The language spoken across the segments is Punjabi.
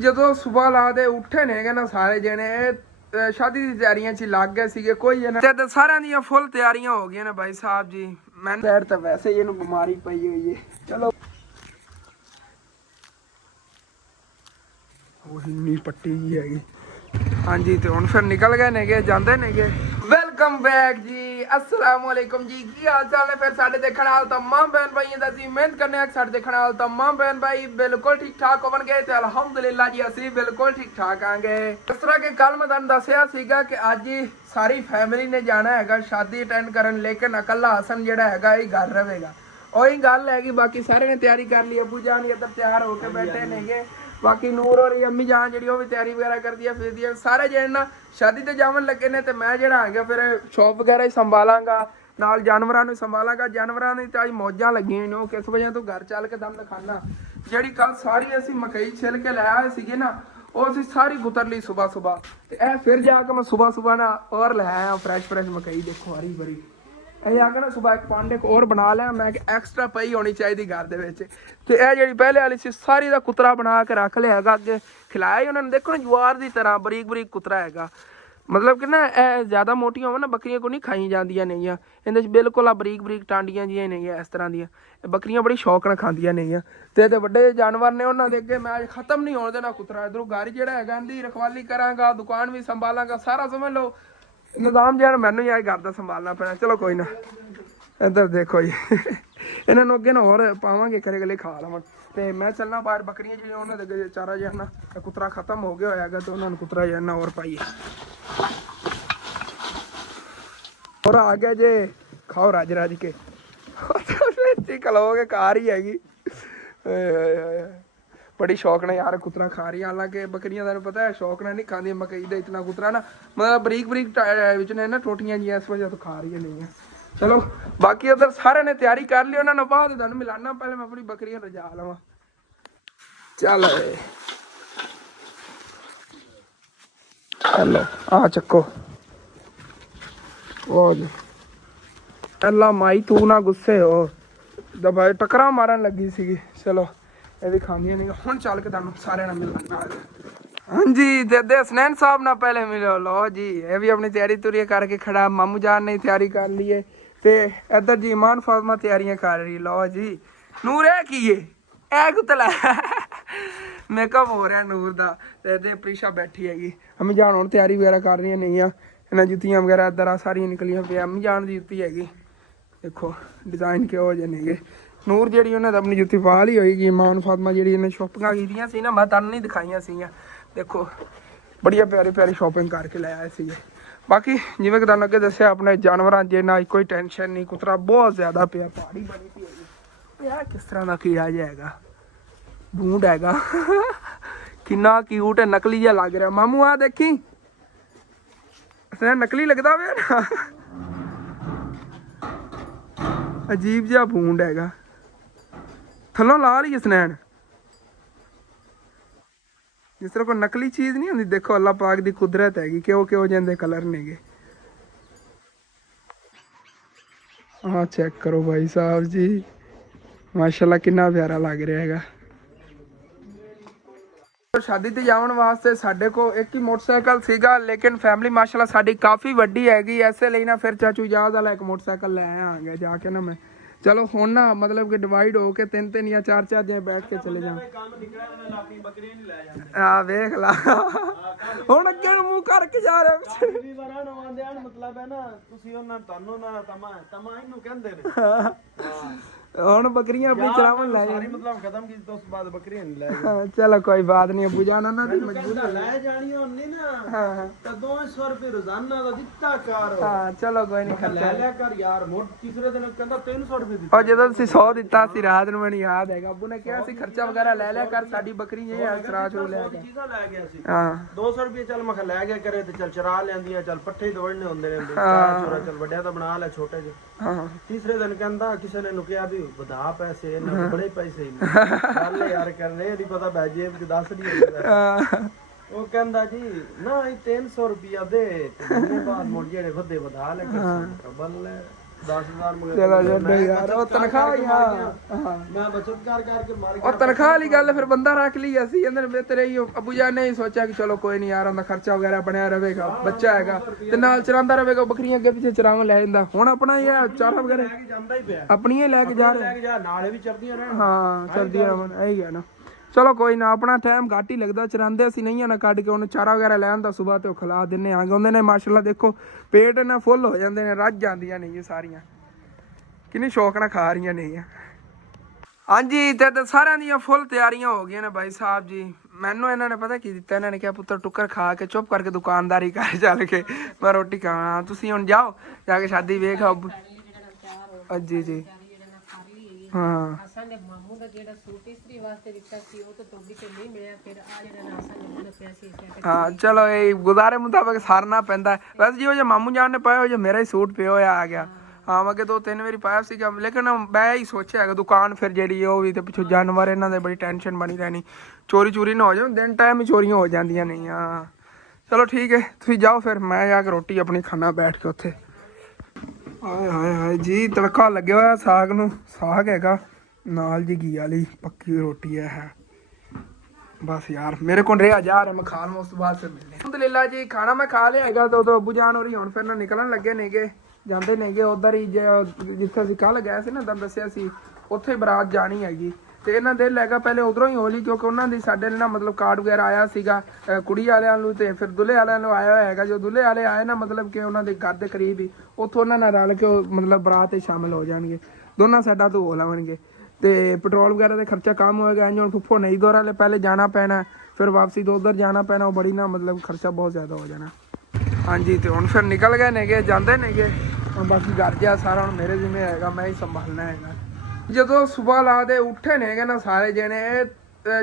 ਜਦੋਂ ਸਵੇਰ ਲਾ ਦੇ ਉੱਠੇ ਨੇ ਨਾ ਸਾਰੇ ਜਣੇ शादी की तैयारियां च लग गए सीगे कोई ते सारियां दी फुल तैयारियां हो गई ने भाई साहब जी। मैं पैर तो वैसे ही बीमारी पई हुई है। चलो इन्नी पट्टी जी हैगी। हाँ जी तो हुण फिर निकल गए नेगे जांदे नेगे। वेलकम बैक जी अस्सलाम वालेकुम जी की हाल चाल है। फिर साडे देखण वाले तमाम बहन भाइयों दा जी मेहनत करने साडे देखण वाले तमाम बहन भाई बिल्कुल ठीक ठाक होवणगे ते अल्हम्दुलिल्लाह जी असीं बिल्कुल ठीक ठाक आंगे। इस तरह के कल मैं तुहानूं दस्सिया सीगा कि अज सारी फैमिली ने जाना हैगा शादी अटेंड करन लेकिन अकल्ला हसन जिहड़ा हैगा ही घर रहेगा। ਉਹੀ ਗੱਲ हैगी बाकी सारे ने तैयारी कर ली। अबू जान इधर तैयार होके बैठे नेगे। बाकी नूर और अम्मी जान जी भी तैयारी वगैरह कर दी फिर दी सारे जने ना शादी ते जावन लगे ने। तो मैं जरा है फिर शॉप वगैरह ही संभालांगा नाल जानवरां नूं संभालांगा। जानवरां दी तां मौजां लगियां ने किस वजह तो घर चल के दम दिखाना। जिहड़ी कल सारी असीं मकई छिल के लै आए सीगे ना वो असीं सारी गुतर ली सुबह सुबह। ते ए फिर जाके मैं सुबह सुबह ना और लै आया फ्रैश मकई। देखो हरी भरी ਇਹ ਆ ਕੇ ਨਾ ਸੁਬਾ ਇੱਕ ਪਾਂਡੇ ਹੋਰ ਬਣਾ ਲਿਆ ਮੈਂ ਕਿ ਐਕਸਟਰਾ ਪਈ ਹੋਣੀ ਚਾਹੀਦੀ ਘਰ ਦੇ ਵਿੱਚ। ਤੇ ਇਹ ਜਿਹੜੀ ਪਹਿਲੇ ਵਾਲੀ ਸੀ ਸਾਰੀ ਦਾ ਕੁਤਰਾ ਬਣਾ ਕੇ ਰੱਖ ਲਿਆ ਹੈਗਾ ਅੱਗੇ ਖਿਲਾਇਆ ਹੀ ਉਹਨਾਂ ਨੇ। ਦੇਖੋ ਨਾ ਜਵਾਰ ਦੀ ਤਰ੍ਹਾਂ ਬਰੀਕ ਬਰੀਕ ਕੁਤਰਾ ਹੈਗਾ। ਮਤਲਬ ਕਿ ਨਾ ਇਹ ਜ਼ਿਆਦਾ ਮੋਟੀਆਂ ਹੋਣ ਨਾ ਬੱਕਰੀਆਂ ਕੋ ਨਹੀਂ ਖਾਈ ਜਾਂਦੀਆਂ ਨੇਗੀਆਂ। ਇਹਦੇ 'ਚ ਬਿਲਕੁਲ ਆ ਬਰੀਕ ਬਰੀਕ ਟਾਂਡੀਆਂ ਜਿਹੀਆਂ ਨੇਗੀਆਂ ਇਸ ਤਰ੍ਹਾਂ ਦੀਆਂ। ਇਹ ਬੱਕਰੀਆਂ ਬੜੀ ਸ਼ੌਕ ਨਾਲ ਖਾਂਦੀਆਂ ਨੇਗੀਆਂ। ਤੇ ਇਹਦੇ ਵੱਡੇ ਜਾਨਵਰ ਨੇ ਉਹਨਾਂ ਦੇ ਅੱਗੇ ਮੈਂ ਖਤਮ ਨਹੀਂ ਹੋਣ ਦੇਣਾ ਕੁਤਰਾ। ਇੱਧਰੋਂ ਘਰ ਜਿਹੜਾ ਹੈਗਾ ਇਹਦੀ ਰਖਵਾਲੀ ਕਰਾਂਗਾ ਦੁਕਾਨ ਵੀ ਸੰਭਾਲਾਂਗਾ ਸਾਰਾ ਸਮਝ ਲਓ ਨਿਜ਼ਾਮ ਜਿਹਾ ਮੈਨੂੰ ਯਾਰ ਘਰ ਦਾ ਸੰਭਾਲਣਾ ਪੈਣਾ। ਚਲੋ ਕੋਈ ਨਾ ਇੱਧਰ ਦੇਖੋ ਜੀ ਇਹਨਾਂ ਨੂੰ ਅੱਗੇ ਨਾ ਹੋਰ ਪਾਵਾਂਗੇ ਕਰੇ ਗਲੇ ਖਾ ਲਵਾਂ। ਤੇ ਮੈਂ ਚੱਲਣਾ ਬਾਹਰ ਬੱਕਰੀਆਂ ਜਿਹੜੀਆਂ ਉਹਨਾਂ ਦੇ ਅੱਗੇ ਚਾਰਾ ਜਿਹਾ ਨਾ ਕੁਤਰਾ ਖਤਮ ਹੋ ਗਿਆ ਹੋਇਆਗਾ ਤੇ ਉਹਨਾਂ ਨੂੰ ਕੁਤਰਾ ਜਿਹਾ ਨਾ ਹੋਰ ਪਾਈਏ। ਹੋਰ ਆ ਗਿਆ ਜੇ ਖਾਓ ਰੱਜ ਰੱਜ ਕੇ ਖਲੋਗੇ ਕਾਰ ਹੀ ਹੈਗੀ। बड़ी शौक ने यार कुतरा खा रही है। हालांकि बकरियां तुहानूं पता है शौक ने नहीं खाती मकई का इतना कुतरा ना मतलब बरीक बरीक विच ने ना टोटियां जी इस वजह तो खा रही नहीं है। चलो बाकी उधर सारे ने तैयारी कर ली उन्होंने बाद तुहानूं मिलाना। पहले मैं अपनी बकरियां रजा लवां। चल हेलो आ चक्को अल्लाह माई तू ना गुस्से हो दबा टकरा मारन लगी सी। चलो ਇਹਦੀ ਖਾਂਦੀਆਂ ਨਹੀਂ ਹੁਣ ਚੱਲ ਕੇ ਤੁਹਾਨੂੰ ਸਾਰਿਆਂ ਨਾਲ ਮਿਲਣਾ। ਹਾਂਜੀ ਦੇ ਹਸਨੈਨ ਸਾਹਿਬ ਨਾਲ ਪਹਿਲੇ ਮਿਲੋ। ਲਓ ਜੀ ਇਹ ਵੀ ਆਪਣੀ ਤਿਆਰੀ ਤੁਰੀ ਕਰਕੇ ਖੜਾ। ਮਾਮੂ ਜਾਨ ਨੇ ਤਿਆਰੀ ਕਰ ਲਈ ਹੈ ਤੇ ਇੱਧਰ ਜੀ ਇਮਾਨ ਫਾਤਮਾ ਤਿਆਰੀਆਂ ਕਰ ਰਹੀ। ਲਓ ਜੀ ਨੂਰ ਇਹ ਕੀ ਏ ਇਹ ਕੁਤਲਾ ਮੇਕਅਪ ਹੋ ਰਿਹਾ ਨੂਰ ਦਾ। ਤੇ ਇਹਦੇ ਪ੍ਰੀਸ਼ਾ ਬੈਠੀ ਹੈਗੀ। ਅੰਮੀ ਜਾਨ ਹੁਣ ਤਿਆਰੀ ਵਗੈਰਾ ਕਰ ਰਹੀਆਂ ਨੇਗੀਆਂ। ਇਹਨਾਂ ਜੁੱਤੀਆਂ ਵਗੈਰਾ ਇੱਧਰ ਆ ਸਾਰੀਆਂ ਨਿਕਲੀਆਂ ਪਈਆਂ। ਅੰਮੀ ਜਾਨ ਦੀ ਜੁੱਤੀ ਹੈਗੀ ਦੇਖੋ ਡਿਜ਼ਾਈਨ ਕਿਹੋ ਜਿਹੇ ਨੇਗੇ। ਨੂਰ ਜਿਹੜੀ ਉਹਨੇ ਤਾਂ ਆਪਣੀ ਜੁੱਤੀ ਪਾ ਲਈ ਹੋਏਗੀ। ਇਮਾਨ ਫਾਤਮਾ ਜਿਹੜੀ ਇਹਨੇ ਸ਼ੋਪਿੰਗਾਂ ਕੀਤੀਆਂ ਸੀ ਨਾ ਮੈਂ ਤੁਹਾਨੂੰ ਨਹੀਂ ਦਿਖਾਈਆਂ ਸੀਗੀਆਂ। ਦੇਖੋ ਬੜੀਆਂ ਪਿਆਰੀ ਪਿਆਰੀ ਸ਼ੋਪਿੰਗ ਕਰਕੇ ਲੈ ਆਏ ਸੀਗੇ। ਬਾਕੀ ਜਿਵੇਂ ਕਿ ਤੁਹਾਨੂੰ ਅੱਗੇ ਦੱਸਿਆ ਆਪਣੇ ਜਾਨਵਰਾਂ 'ਚ ਨਾ ਕੋਈ ਟੈਨਸ਼ਨ ਨਹੀਂ। ਕੁਤਰਾ ਬਹੁਤ ਜ਼ਿਆਦਾ ਪਿਆ ਪਹਾੜੀ ਬਣੀ ਪਈ ਹੈਗੀ। ਯਾਰ ਕਿਸ ਤਰ੍ਹਾਂ ਦਾ ਕੀੜਾ ਜਿਹਾ ਹੈਗਾ ਬੂੰਡ ਹੈਗਾ ਕਿੰਨਾ ਕਿਊਟ ਹੈ ਨਕਲੀ ਜਿਹਾ ਲੱਗ ਰਿਹਾ। ਮਾਮੂ ਆ ਦੇਖੀ ਨਕਲੀ ਲੱਗਦਾ ਪਿਆ ਨਾ ਅਜੀਬ ਜਿਹਾ ਬੂੰਡ ਹੈਗਾ। ਥੱਲੋਂ ਲਾ ਲਈ ਸਨੈਣ ਜਿਸ ਤਰ੍ਹਾਂ ਕੋਈ ਨਕਲੀ ਚੀਜ਼ ਨਹੀਂ ਹੁੰਦੀ। ਦੇਖੋ ਅੱਲਾ ਪਾਕ ਦੀ ਕੁਦਰਤ ਹੈਗੀ ਕਿਹੋ ਜਿਹੇ ਕਲਰ ਨੇਗੇ। ਆਹ ਚੈੱਕ ਕਰੋ ਭਾਈ ਸਾਹਿਬ ਜੀ ਮਾਸ਼ਾਅੱਲਾ ਕਿੰਨਾ ਪਿਆਰਾ ਲੱਗ ਰਿਹਾ ਹੈਗਾ। शादी ते जाने वास्ते साढ़े को एक ही मोटरसाइकिल सीगा लेकिन फैमिली माशाल्लाह साड़ी काफ़ी वड्डी हैगी। ऐसे लिए ना फिर चाचू इजाज़ वाला एक मोटरसाइकिल लै आएंगे जाके ना मैं। चलो हुण ना मतलब कि डिवाइड हो के तीन तीन या चार चार दिन बैठ के चले जाओ। वेख ला हुण अगे मूँह करके जा रहे मतलब है ना ਹੁਣ ਬੱਕਰੀਆਂ ਆਪਣੀ ਚਰਾਵਣ ਲੈ ਜਾਣੀ ਮਤਲਬ ਖਤਮ ਕੀਤੀ ਤੋਂ ਉਸ ਬਾਅਦ ਬੱਕਰੀਆਂ ਨਹੀਂ ਲੈ ਗਏ। ਚਲੋ ਕੋਈ ਬਾਤ ਨਹੀਂ ਅਬੂ ਜਾਨ ਉਹਨਾਂ ਦੀ ਮਜਬੂਰੀ ਲੈ ਜਾਣੀ ਹੁੰਦੀ ਨਾ। ਹਾਂ ਤਾਂ 200 ਰੁਪਏ ਰੋਜ਼ਾਨਾ ਦਾ ਦਿੱਤਾ ਕਰ। ਹਾਂ ਚਲੋ ਕੋਈ ਨਹੀਂ ਖਰਚਾ ਲੈ ਲਿਆ ਕਰ ਯਾਰ। ਮੋਟ ਤੀਸਰੇ ਦਿਨ ਕਹਿੰਦਾ 300 ਰੁਪਏ ਦਿੱਤਾ। ਜਦੋਂ ਤੁਸੀਂ 100 ਦਿੱਤਾ ਸੀ ਰਾਤ ਨੂੰ ਮੈਨੂੰ ਯਾਦ ਹੈਗਾ। ਅਬੂ ਨੇ ਕਿਹਾ ਸੀ ਖਰਚਾ ਵਗੈਰਾ ਲੈ ਲਿਆ ਕਰ ਸਾਡੀ ਬੱਕਰੀ ਜੇ ਸਰਾਜ ਨੂੰ ਲੈ ਕੇ ਚੀਜ਼ਾਂ ਲੈ ਗਿਆ ਸੀ। ਹਾਂ 200 ਰੁਪਏ ਚੱਲ ਮੈਂ ਲੈ ਗਿਆ ਕਰੇ ਤੇ ਚੱਲ ਚਰਾ ਲੈਂਦੀਆਂ ਚੱਲ ਪੱਠੇ ਦਵੜਨੇ ਹੁੰਦੇ ਨੇ ਚਾਰ ਚੋਰਾ ਚੱਲ ਵੱਡਿਆ ਤਾਂ ਬਣਾ ਲੈ ਛੋਟੇ ਜਿਹੇ। ਹਾਂ ਤੀਸਰੇ ਦਿਨ ਕਹਿੰਦਾ ਕਿਸੇ ਨੇ ਨੁਕਿਆ ਵੀ ਵਧਾ ਪੈਸੇ ਇਹਨਾਂ ਬੜੇ ਪੈਸੇ ਚੱਲ ਯਾਰ ਕਰਨੇ ਨਹੀਂ ਪਤਾ ਬੈ ਜੇਬ ਚ 10 ਨਹੀਂ ਉਹ ਕਹਿੰਦਾ ਜੀ ਨਾ 300 ਰੁਪਿਆ ਦੇ ਤੇ ਬਾਅਦ ਮੁੜ ਜਿਹੜੇ ਵਧੇ ਵਧਾ ਲੈ ਬੱਲੇ 10,000 ਮੁੰਡੇ ਚਲੋ ਛੱਡੋ ਯਾਰ ਉਹ ਤਨਖਾਹ ਹੀ ਹਾਂ ਮੈਂ ਬਚਤ ਕਰਕੇ ਮਾਰ ਉਹ ਤਨਖਾਹ ਵਾਲੀ ਗੱਲ ਫਿਰ ਬੰਦਾ ਰੱਖ ਲਈ ਅਸੀਂ ਇਹਦੇ ਨਾਲ ਬਿਹਤਰ ਇਹੀ ਅੱਬੂ ਜਾਨ ਨੇ ਹੀ ਸੋਚਿਆ ਕਿ ਚਲੋ ਕੋਈ ਨਹੀਂ ਯਾਰ ਉਹਦਾ ਖਰਚਾ ਵਗੈਰਾ ਬਣਿਆ ਰਹੇਗਾ ਬੱਚਾ ਹੈਗਾ ਤੇ ਨਾਲ ਚਰਾਂਦਾ ਰਹੇਗਾ ਬੱਕਰੀਆਂ ਅੱਗੇ ਪਿੱਛੇ ਚਰਾਉਣ ਲੈ ਜਾਂਦਾ ਹੁਣ ਆਪਣਾ ਹੀ ਆ ਚਾਰਾ ਵਗੈਰਾ ਲੈ ਕੇ ਜਾਂਦਾ ਹੀ ਪਿਆ ਆਪਣੀਆਂ ਹੀ ਲੈ ਕੇ ਜਾ ਰਹੇ ਜਾ ਨਾਲੇ ਵੀ ਚੜਦੀਆਂ ਰਹਿਣ ਹਾਂ ਚਲਦੀਆਂ ਰਹਿਣ ਇਹੀ ਹੈ ਨਾ ਚਲੋ ਕੋਈ ਨਾ ਆਪਣਾ ਟਾਈਮ ਘੱਟ ਹੀ ਲੱਗਦਾ ਚਰਾਂਦੇ ਅਸੀਂ ਨਹੀਂ ਆ ਨਾ ਕੱਢ ਕੇ ਉਹਨੂੰ ਚਾਰਾ ਵਗੈਰਾ ਲੈ ਆਂਦਾ ਸਵੇਰ ਤੇ ਉਹ ਖਿਲਾ ਦਿੰਨੇ ਆ ਗਏ ਨੇ ਮਾਸ਼ਾਅੱਲਾ ਦੇਖੋ ਪੇਟ ਇਹਨਾਂ ਫੁੱਲ ਹੋ ਜਾਂਦੇ ਨੇ ਰੱਜ ਜਾਂਦੀਆਂ ਨੇ ਇਹ ਸਾਰੀਆਂ ਕਿੰਨੀ ਸ਼ੌਕ ਨਾਲ ਖਾ ਰਹੀਆਂ ਨੇ ਇਹ ਹਾਂਜੀ ਤੇ ਸਾਰਿਆਂ ਦੀਆਂ ਫੁੱਲ ਤਿਆਰੀਆਂ ਹੋ ਗਈਆਂ ਨੇ ਭਾਈ ਸਾਹਿਬ ਜੀ ਮੈਨੂੰ ਇਹਨਾਂ ਨੇ ਪਤਾ ਕੀ ਦਿੱਤਾ ਇਹਨਾਂ ਨੇ ਕਿਹਾ ਪੁੱਤਰ ਟੁੱਕਰ ਖਾ ਕੇ ਚੁੱਪ ਕਰਕੇ ਦੁਕਾਨਦਾਰੀ ਕਰ ਚੱਲ ਕੇ ਮੈਂ ਰੋਟੀ ਖਾਣਾ ਤੁਸੀਂ ਹੁਣ ਜਾਓ ਜਾ ਕੇ ਸ਼ਾਦੀ ਵੇਖ ਜੀ ਜੀ ਹਾਂ ਸਾਡੇ ਮਾਮੂ ਦਾ ਜਿਹੜਾ ਸੂਟ ਇਸਤਰੀ ਵਾਸਤੇ ਦਿੱਤਾ ਸੀ ਉਹ ਤਾਂ ਟੋਬੀ ਤੇ ਨਹੀਂ ਮਿਲਿਆ ਫਿਰ ਆ ਜਿਹੜਾ ਨਾ ਸਾਡੇ ਕੋਲ ਪਿਆ ਸੀ ਹਾਂ ਚਲੋ ਇਹ ਗੁਜ਼ਾਰੇ ਮੁਤਾਬਕ ਸਾਰਨਾ ਪੈਂਦਾ ਵੈਸੇ ਜੀ ਉਹ ਜੇ ਮਾਮੂ ਜਾਨ ਨੇ ਪਾਇਆ ਉਹ ਜੇ ਮੇਰਾ ਹੀ ਸੂਟ ਪਿਆ ਹੋਇਆ ਆ ਗਿਆ ਹਾਂ ਮੈਂ ਕਿ 2-3 ਵਾਰੀ ਪਾਇਆ ਸੀਗਾ ਲੇਕਿਨ ਮੈਂ ਹੀ ਸੋਚਿਆ ਹੈਗਾ ਦੁਕਾਨ ਫਿਰ ਜਿਹੜੀ ਉਹ ਵੀ ਤੇ ਪਿੱਛੋਂ ਜਾਨਵਰ ਇਹਨਾਂ ਦੇ ਬੜੀ ਟੈਨਸ਼ਨ ਬਣੀ ਰਹਿਣੀ ਚੋਰੀ ਨਾ ਹੋ ਜਾਣ ਦਿਨ ਟਾਈਮ ਹੀ ਚੋਰੀਆਂ ਹੋ ਜਾਂਦੀਆਂ ਨਹੀਂ ਹਾਂ ਚਲੋ ਠੀਕ ਹੈ ਤੁਸੀਂ ਜਾਓ ਫਿਰ ਮੈਂ ਜਾ ਕੇ ਰੋਟੀ ਆਪਣੀ ਖਾਣਾ ਬੈਠ ਕੇ ਉੱਥੇ ਹਾਏ ਹਾਏ ਹਾਏ ਜੀ ਤੜਕਾ ਲੱਗਿਆ ਹੋਇਆ ਸਾਗ ਨੂੰ ਸਾਗ ਹੈਗਾ ਨਾਲ ਜੀ ਘੀ ਵਾਲੀ ਪੱਕੀ ਰੋਟੀ ਹੈ ਬਸ ਯਾਰ ਮੇਰੇ ਕੋਲ ਰਿਹਾ ਜਾ ਰਿਹਾ ਮੈਂ ਖਾ ਲਵਾਂ ਉਸ ਤੋਂ ਬਾਅਦ ਫਿਰ ਮਿਲਦੇ ਅਲਹਮਦੁਲਿਲਾ ਜੀ ਖਾਣਾ ਮੈਂ ਖਾ ਲਿਆ ਹੈਗਾ ਤਾਂ ਅੱਬੂ ਜਾਨ ਹੋਰੀ ਹੁਣ ਫਿਰ ਨਾ ਨਿਕਲਣ ਲੱਗੇ ਨੇਗੇ ਜਾਂਦੇ ਨੇਗੇ ਉਧਰ ਹੀ ਜਿੱਥੇ ਅਸੀਂ ਕੱਲ ਗਏ ਸੀ ਨਾ ਤੁਹਾਨੂੰ ਦੱਸਿਆ ਸੀ ਉੱਥੇ ਬਰਾਤ ਜਾਣੀ ਹੈਗੀ ਤੇ ਇਹਨਾਂ ਦੇ ਲੈਗਾ ਪਹਿਲੇ ਉਧਰੋਂ ਹੀ ਹੋਲੀ ਕਿਉਂਕਿ ਉਹਨਾਂ ਦੀ ਸਾਡੇ ਨਾਲ ਮਤਲਬ ਕਾਰਡ ਵਗੈਰਾ ਆਇਆ ਸੀਗਾ ਕੁੜੀ ਵਾਲਿਆਂ ਨੂੰ ਤੇ ਫਿਰ ਦੁੱਲੇ ਵਾਲਿਆਂ ਨੂੰ ਆਇਆ ਹੋਇਆ ਹੈਗਾ ਜੋ ਦੁੱਲੇ ਵਾਲੇ ਆਏ ਨਾ ਮਤਲਬ ਕਿ ਉਹਨਾਂ ਦੇ ਘਰ ਦੇ ਕਰੀਬ ਹੀ ਉੱਥੋਂ ਉਹਨਾਂ ਨਾਲ ਰਲ ਕੇ ਮਤਲਬ ਬਰਾਤ ਤੇ ਸ਼ਾਮਿਲ ਹੋ ਜਾਣਗੇ ਦੋਨਾਂ ਸਾਈਡਾਂ ਤੋਂ ਹੋ ਲਾਵਣਗੇ ਤੇ ਪੈਟਰੋਲ ਵਗੈਰਾ ਦਾ ਖਰਚਾ ਕੰਮ ਹੋਏਗਾ ਇੰਜ ਹੁਣ ਫੁੱਫੋ ਨਹੀਂ ਦੋਰਾ ਲੈ ਪਹਿਲੇ ਜਾਣਾ ਪੈਣਾ ਫਿਰ ਵਾਪਸੀ ਤੋਂ ਉਧਰ ਜਾਣਾ ਪੈਣਾ ਉਹ ਬੜੀ ਨਾ ਮਤਲਬ ਖਰਚਾ ਬਹੁਤ ਜ਼ਿਆਦਾ ਹੋ ਜਾਣਾ ਹਾਂਜੀ ਤੇ ਹੁਣ ਫਿਰ ਨਿਕਲ ਗਏ ਨੇਗੇ ਜਾਂਦੇ ਨੇਗੇ ਹੁਣ ਬਾਕੀ ਘਰ ਜਾ ਸਾਰਾ ਹੁਣ ਮੇਰੇ ਜਿੰਮੇ ਹੈਗਾ ਮੈਂ ਹੀ ਸੰਭਾਲਣਾ ਹੈਗਾ ਜਦੋਂ ਸਵੇਰ ਲਾ ਦੇ ਉੱਠੇ ਨੇਗੇ ਨਾ ਸਾਰੇ ਜਣੇ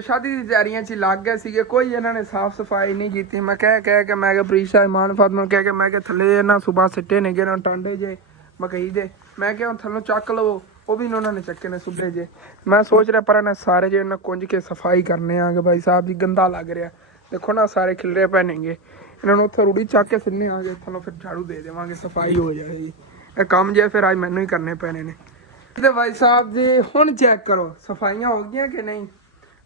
ਸ਼ਾਦੀ ਦੀ ਤਿਆਰੀਆਂ 'ਚ ਲੱਗ ਗਏ ਸੀਗੇ ਕੋਈ ਇਹਨਾਂ ਨੇ ਸਾਫ਼ ਸਫਾਈ ਨਹੀਂ ਕੀਤੀ ਮੈਂ ਕਹਿ ਕੇ ਮੈਂ ਕਿਹਾ ਪ੍ਰੀਸ਼ਾ ਇਮਾਨ ਫਾਤਮਾ ਕਹਿ ਕੇ ਮੈਂ ਕਿਹਾ ਥੱਲੇ ਇਹਨਾਂ ਸਵੇਰ ਸਿੱਟੇ ਨੇਗੇ ਨਾ ਟਾਂਡੇ ਜੇ ਮਕਈ ਦੇ ਮੈਂ ਕਿਹਾ ਹੁਣ ਥੱਲੋਂ ਚੱਕ ਲਵੋ ਉਹ ਵੀ ਉਹਨਾਂ ਨੇ ਚੱਕੇ ਨੇ ਸੁੱਡੇ ਜੇ ਮੈਂ ਸੋਚ ਰਿਹਾ ਪਰ ਇਹਨਾਂ ਸਾਰੇ ਜੇ ਇਹਨਾਂ ਕੁੰਝ ਕੇ ਸਫਾਈ ਕਰਨੇ ਆਗੇ ਭਾਈ ਸਾਹਿਬ ਜੀ ਗੰਦਾ ਲੱਗ ਰਿਹਾ ਦੇਖੋ ਨਾ ਸਾਰੇ ਖਿਲਰੇ ਪਏ ਨੇਗੇ ਇਹਨਾਂ ਨੂੰ ਉੱਥੇ ਰੂੜੀ ਚੱਕ ਕੇ ਸਿੰਨੇ ਆਗੇ ਥੱਲੋਂ ਫਿਰ ਝਾੜੂ ਦੇ ਦੇਵਾਂਗੇ ਸਫਾਈ ਹੋ ਜਾਏਗੀ ਇਹ ਕੰਮ ਜੇ ਫਿਰ ਅੱਜ ਮੈਨੂੰ ਹੀ ਕਰਨੇ ਪੈਣੇ ਨੇ ਤੇ ਭਾਈ ਸਾਹਿਬ ਜੀ ਹੁਣ ਚੈੱਕ ਕਰੋ ਸਫਾਈਆਂ ਹੋ ਗਈਆਂ ਕਿ ਨਹੀਂ